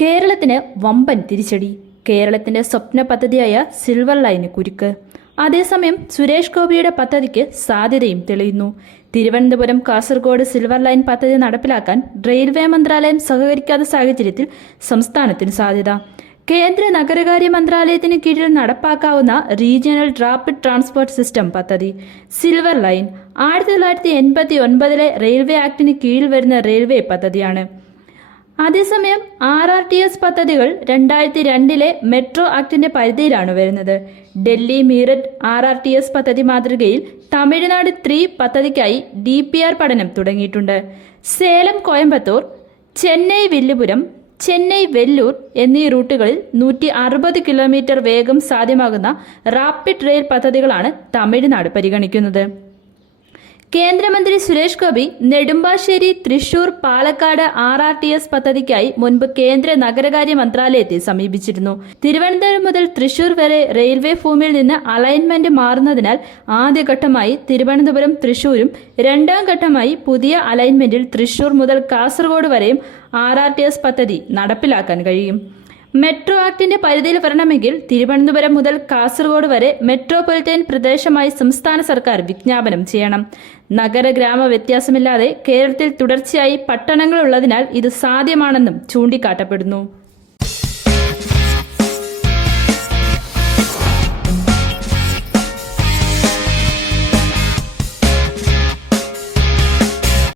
കേരളത്തിന് വമ്പൻ തിരിച്ചടി. കേരളത്തിന്റെ സ്വപ്ന പദ്ധതിയായ സിൽവർ ലൈന് കുരുക്ക്. അതേസമയം സുരേഷ് ഗോപിയുടെ പദ്ധതിക്ക് സാധ്യതയും തെളിയുന്നു. തിരുവനന്തപുരം കാസർഗോഡ് സിൽവർ ലൈൻ പദ്ധതി നടപ്പിലാക്കാൻ റെയിൽവേ മന്ത്രാലയം സഹകരിക്കാത്ത സാഹചര്യത്തിൽ സംസ്ഥാനത്തിന് സാധ്യത. കേന്ദ്ര നഗരകാര്യ മന്ത്രാലയത്തിന് കീഴിൽ നടപ്പാക്കാവുന്ന റീജിയണൽ റാപ്പിഡ് ട്രാൻസ്പോർട്ട് സിസ്റ്റം പദ്ധതി. സിൽവർ ലൈൻ ആയിരത്തി തൊള്ളായിരത്തി എൺപത്തി ഒൻപതിലെ റെയിൽവേ ആക്ടിന് കീഴിൽ വരുന്ന റെയിൽവേ പദ്ധതിയാണ്. അതേസമയം ആർ ആർ ടി എസ് പദ്ധതികൾ രണ്ടായിരത്തി രണ്ടിലെ മെട്രോ ആക്ടിന്റെ പരിധിയിലാണ് വരുന്നത്. Delhi Meerut R R T S പദ്ധതി മാതൃകയിൽ തമിഴ്നാട് ത്രീ പദ്ധതിക്കായി ഡി പി ആർ പഠനം തുടങ്ങിയിട്ടുണ്ട്. സേലം കോയമ്പത്തൂർ ചെന്നൈ വില്ലുപുരം ചെന്നൈ വെല്ലൂർ എന്നീ റൂട്ടുകളിൽ നൂറ്റി അറുപത് കിലോമീറ്റർ വേഗം സാധ്യമാകുന്ന റാപ്പിഡ് റെയിൽ പദ്ധതികളാണ് തമിഴ്നാട് പരിഗണിക്കുന്നത്. കേന്ദ്രമന്ത്രി Suresh Gopi Nedumbassery Thrissur Palakkad R R T S പദ്ധതിക്കായി മുൻപ് കേന്ദ്ര നഗരകാര്യ മന്ത്രാലയത്തെ സമീപിച്ചിരുന്നു. തിരുവനന്തപുരം മുതൽ തൃശൂർ വരെ റെയിൽവേ ഭൂമിയിൽ നിന്ന് അലൈൻമെന്റ് മാറുന്നതിനാൽ ആദ്യഘട്ടമായി തിരുവനന്തപുരം തൃശൂരും രണ്ടാം ഘട്ടമായി പുതിയ അലൈൻമെന്റിൽ തൃശൂർ മുതൽ കാസർഗോഡ് വരെയും ആർ ആർ ടി എസ് പദ്ധതി നടപ്പിലാക്കാൻ കഴിയും. മെട്രോ ആക്ടിന്റെ പരിധിയിൽ വരണമെങ്കിൽ തിരുവനന്തപുരം മുതൽ കാസർഗോഡ് വരെ മെട്രോപൊളിറ്റൻ പ്രദേശമായി സംസ്ഥാന സർക്കാർ വിജ്ഞാപനം ചെയ്യണം. നഗര ഗ്രാമ വ്യത്യാസമില്ലാതെ കേരളത്തിൽ തുടർച്ചയായി പട്ടണങ്ങളുള്ളതിനാൽ ഇത് സാധ്യമാണെന്നും ചൂണ്ടിക്കാട്ടപ്പെടുന്നു.